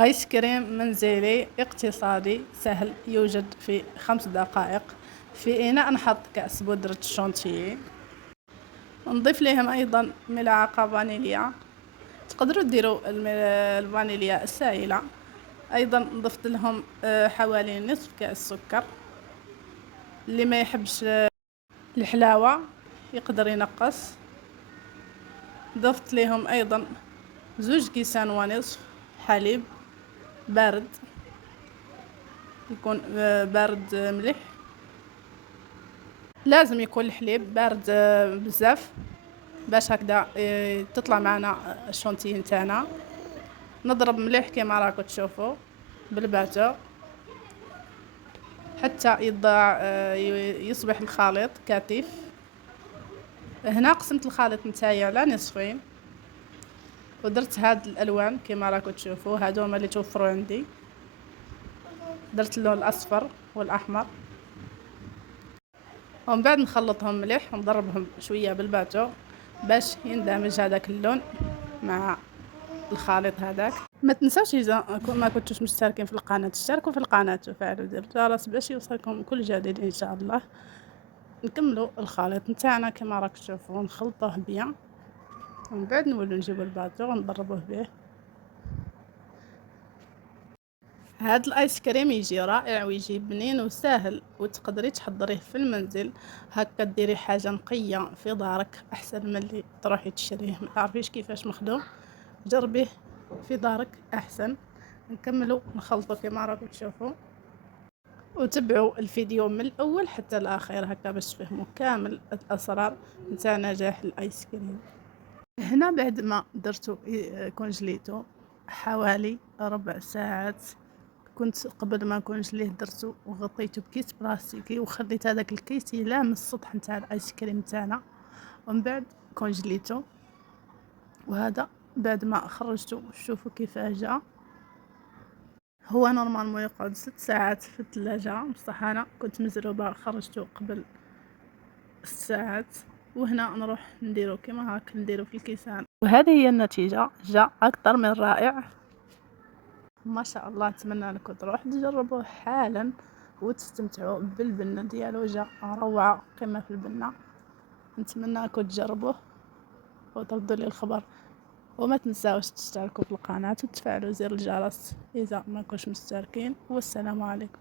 آيس كريم منزلي اقتصادي سهل، يوجد في 5 دقائق. في إناء نحط كأس بودرة الشونتيي، نضيف لهم أيضا ملعقة فانيليا. تقدروا ديروا الفانيليا السائلة. أيضا ضفت لهم حوالي نصف كأس سكر. اللي ما يحبش الحلاوة يقدر ينقص. ضفت لهم أيضا 2 كيسان ونصف حليب بارد، يكون بارد مليح. لازم يكون الحليب بارد بزاف باش هكذا تطلع معنا الشونتي نتاعنا. نضرب مليح كما راكم تشوفوا بالباتو حتى يصبح الخليط كثيف. هنا قسمت الخليط نتاعي على نصفين ودرت هاد الالوان كما راكم تشوفوا، هادو هما اللي توفروا عندي. درت اللون الاصفر والاحمر، ومن بعد نخلطهم مليح ونضربهم شويه بالباتو باش يندمج هذاك اللون مع الخليط هذاك. ما تنساوش اذا ما كنتوش مشتركين في القناه تشتركوا في القناه وفعلوا زر الجرس باش يوصلكم كل جديد ان شاء الله. نكملوا الخليط نتاعنا كما راك تشوفوا، نخلطوه بيان ومن بعد نولوا نجيبوا الباتو ونضربوه به. هاد الايس كريم يجي رائع ويجي بنين وسهل، وتقدري تحضريه في المنزل هكا، ديري حاجه نقيه في دارك احسن من اللي تروحي تشريه ما تعرفيش كيفاش مخدوم. جربيه في دارك احسن. نكملوا نخلطوا كما راكم تشوفوا، وتبعوا الفيديو من الاول حتى الاخير هكا باش تفهموا كامل الاسرار نتاع نجاح الايس كريم. هنا بعد ما درتو كونجليتو حوالي 4 ساعات، كنت قبل ما كونجليه درتو وغطيته بكيس بلاستيكي وخليت هذاك الكيس يلامس السطح نتاع الايس كريم تاعنا، ومن بعد كونجليتو. وهذا بعد ما خرجته شوفوا كيفاه جا. هو نورمالمون يقعد 6 ساعات في الثلاجة، بصح انا كنت مزروبه خرجته قبل 6 ساعات. وهنا نروح نديرو كيما هاك نديرو في الكيسان، وهذه هي النتيجة. جاء اكثر من رائع ما شاء الله. نتمنى انكم تروح تجربوه حالا وتستمتعوا بالبنه ديالو. جاء روعه قمه في البنه. نتمنى انكم تجربوه وتردوا لي الخبر، وما تنساوش تشتركوا في القناه وتفعلوا زر الجرس اذا ما كنتوش مشتركين. والسلام عليكم.